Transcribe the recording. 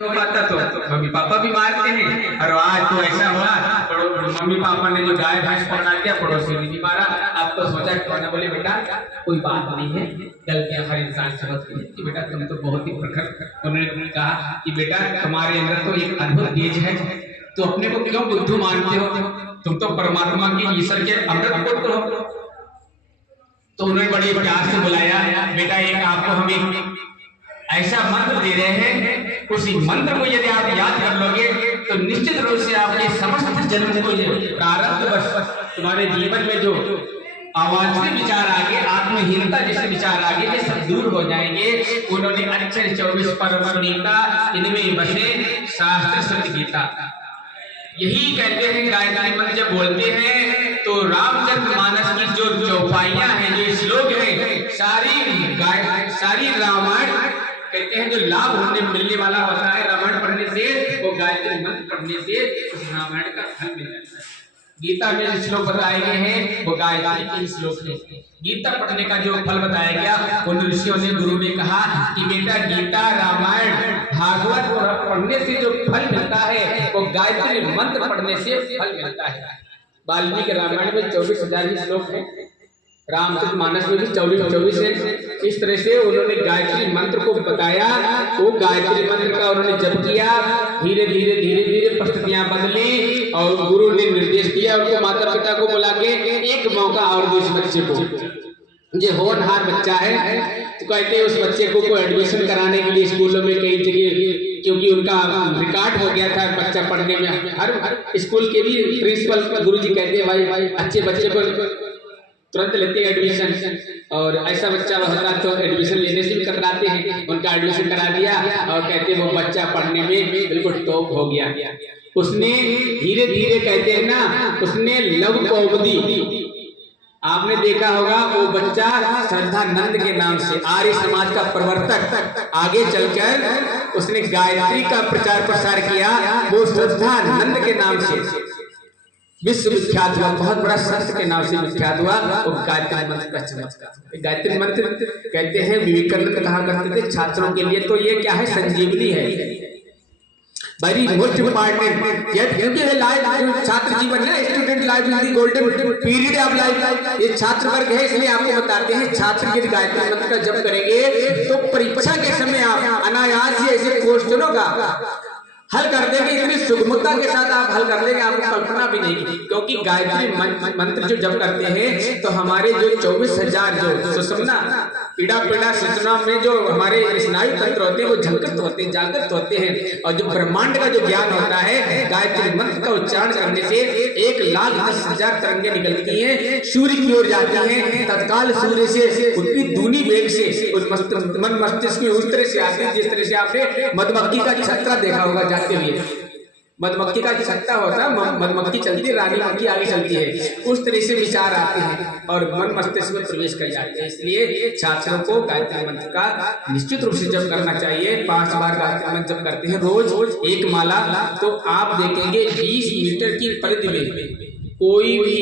हो पाता तो मम्मी पापा भी मारते हैं। और आज तो ऐसा हुआ, मम्मी पापा ने जो गाय भैंस पकड़ा दिया, पड़ोसी ने भी मारा। अब तो सोचा कि बोले बेटा कोई बात नहीं है, गलतियां हर इंसान से होती है कि बेटा तुम तो बहुत ही प्रखर। उन्होंने कहा कि बेटा तुम्हारे अंदर तो एक अद्भुत बीज है, तो अपने को क्यों बुद्धू मानते हो, तुम तो परमात्मा की ईश्वर के अमृत पुत्र हो। तो उन्होंने बड़े प्यार से बुलाया, बेटा एक आपको हम ऐसा मंत्र दे रहे हैं, उसी मंत्र को यदि आप याद कर लोगे तो निश्चित रूप से आपके समस्त जन्म को प्रारब्ध बस तुम्हारे जीवन में जो अवांछित विचार आगे, आत्महीनता जैसे विचार आगे, ये सब दूर हो जाएंगे। उन्होंने अक्षर 24 परम गीता, इनमें बसे शास्त्र सत्य गीता। यही कहते हैं गायत्री मंत्र जब बोलते हैं तो रामचंद्र मानस की जो चौपाइयां हैं, जो श्लोक है, सारी रामायण कहते हैं जो लाभ होने मिलने वाला होता है रामायण पढ़ने से, वो गायत्री मंत्र पढ़ने से उस रामायण का फल मिल जाता है। गीता में जो श्लोक बताए गए हैं वो गायत्री के श्लोक है। गीता पढ़ने का जो फल बताया गया, उन ऋषियों ने, गुरु ने कहा कि बेटा गीता, रामायण, भागवत पढ़ने से जो फल मिलता है वो गायत्री मंत्र पढ़ने से फल मिलता है। वाल्मीकि रामायण में 24,000 ही श्लोक है, रामचरित मानस में भी 24 है। इस तरह से उन्होंने गायत्री मंत्र को बताया, वो गायत्री मंत्र का उन्होंने जप किया। धीरे धीरे परिस्थितियां बदली और गुरु ने निर्देश दिया उनको, माता पिता को बुला के एक मौका और दो इस बच्चे को। ये होनहार बच्चा है, तो कहते हैं उस बच्चे को एडमिशन कराने के लिए स्कूलों में कई जगह, क्योंकि उनका रिकॉर्ड हो गया था बच्चा पढ़ने में। हर स्कूल के भी प्रिंसिपल गुरुजी कहते हैं भाई अच्छे बच्चे को तुरंत लेते हैं एडमिशन, और ऐसा बच्चा होता तो एडमिशन लेने से भी कराते हैं। उनका एडमिशन करा दिया और कहते हैं वो बच्चा पढ़ने में बिल्कुल टॉप हो गया। उसने धीरे धीरे कहते हैं ना, उसने लघु कौमुदी, आपने देखा होगा, वो बच्चा श्रद्धानंद के नाम से आर्य समाज का प्रवर्तक, आगे चलकर उसने गायत्री का प्रचार प्रसार किया। वो श्रद्धानंद के नाम से विश्व विख्यात हुआ, बहुत बड़ा संत के नाम से विख्यात हुआ। वो गायत्री मंत्र का चमत्कार। गायत्री मंत्र कहते हैं, विवेकानंद कहा करते थे छात्रों के लिए तो ये क्या है, संजीवनी है, वेरी मोस्ट इम्पोर्टेंट। क्योंकि लाइफ छात्र जीवन है, student life is the golden period of life. ये छात्र वर्ग है, इसलिए आपको बताते हैं छात्र यदि गायत्री मंत्र का जप करेंगे तो परीक्षा के समय आप अनायास ही ऐसे क्वेश्चनों का हल कर देंगे, इतनी सुगमता के साथ आप हल कर लेंगे, आपको कल्पना भी नहीं की। क्योंकि गायत्री मंत्र जो जप करते हैं तो हमारे जो 24,000 जो सुषुम्ना पीड़ा सूचना में जो हमारे स्नायु तंत्र होते हैं वो झलकत होते हैं, जागृत होते हैं। और जो ब्रह्मांड का जो ज्ञान होता है, गायत्री मंत्र का उच्चारण करने से 1,10,000 तरंगे निकलती हैं, सूर्य की ओर जाती हैं, तत्काल सूर्य से उतनी दूनी वेग से मन मस्तिष्क में उस तरह से आती है जिस तरह से आपने मधुमक्खी का छत्ता देखा होगा जाते हुए। मधुमक्खी का छत्ता होता है, मधुमक्खी चलती है, रानी मक्खी आगे चलती है, उस तरह से विचार आते हैं और मन मस्तिष्क में प्रवेश कर जाते हैं। इसलिए छात्रों को गायत्री मंत्र का निश्चित रूप से जप करना चाहिए। 5 बार गायत्री मंत्र जप करते हैं रोज, एक माला, तो आप देखेंगे 20 मीटर की परिधि में कोई भी